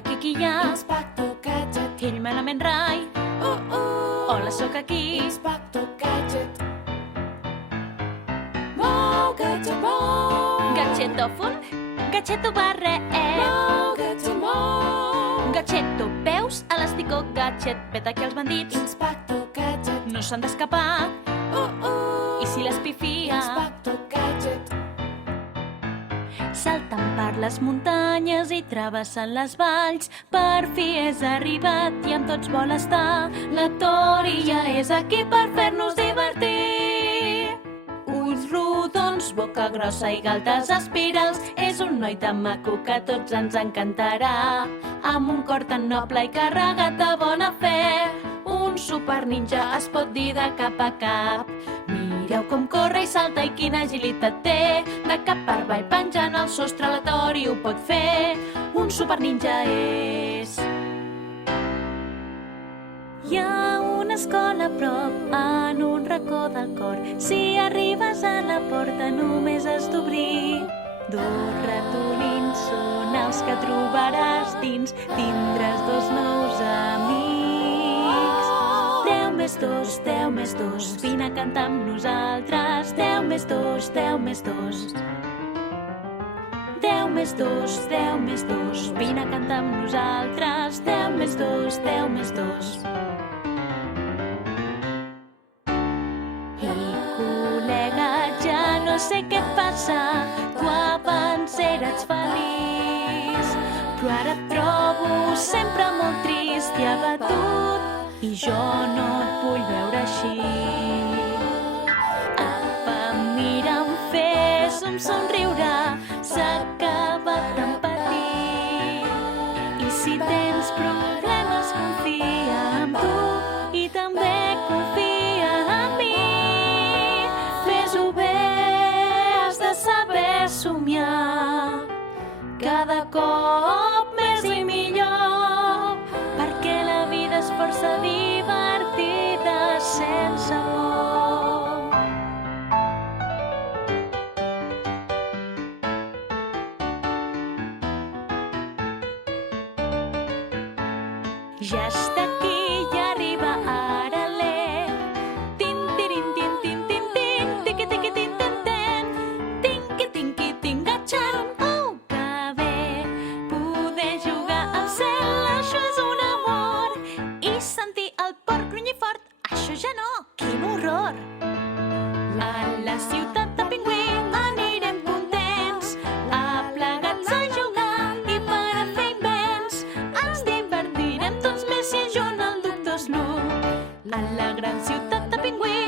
aquí qui hi ha? Inspector Gadget. Ell malament rai. Hola, sóc aquí. Inspector Gadget. Mou, gadget, mou. Gadgetòfon? Gadgeto barret. Mou, gadget, mou. Gadgeto, veus? Elasticó, gadget. Vet aquí els bandits. Inspector Gadget. No s'han d'escapar. I si l'espifia? Inspector Gadget. Saltant per les muntanyes i travessant les valls. Per fi és arribat i amb tots vol estar. La Tori ja és aquí per fer-nos divertir. Ulls rodons, boca grossa i galtes espirals. És un noi tan maco que a tots ens encantarà. Amb un cor tan noble i carregat de bona fe. Un super ninja es pot dir de cap a cap. Mireu com corre i salta i quina agilitat té. De cap per avall penjant al sostre la Tori ho pot fer. Un super ninja és. Hi ha una escola a prop en un racó del cor. Si arribes a la porta només has d'obrir. Dos ratolins són els que trobaràs dins. Tindràs dos nous amics. 10 més 2, 10 més 2, vine a cantar amb nosaltres. 10 més 2, 10 més 2. 10 més 2, 10 més 2, vine a cantar amb nosaltres. 10 més 2, 10 més 2. Ei, col·lega, ja no sé què passa. Tu abans eres feliç, però ara et trobo sempre molt trist i abatut. I jo no et vull veure així. Apa, mira'm, fes-me somriure. S'ha acabat d'empatir. I si tens problemes, confia en tu. I també confia en mi. Fes-ho bé, has de saber somiar. Cada cop més i millor. Perquè la vida és força divertida sense por. Ja està aquí, ja arriba ara l'E. Tin, tirin, tin, tin, tin, tin, tiqui, tiqui, tin, tin, tin. Tinqui, tinqui, tingatxan. Oh, que bé poder jugar al cel, això és un amor. I sentir el porc grunyir fort, això ja no, quin horror. A la ciutat de Pingüí anirem contents, aplegats a jugar i per a fer invents. Ens divertirem tots més si jo en el doctor Snoop. A la gran ciutat de Pingüí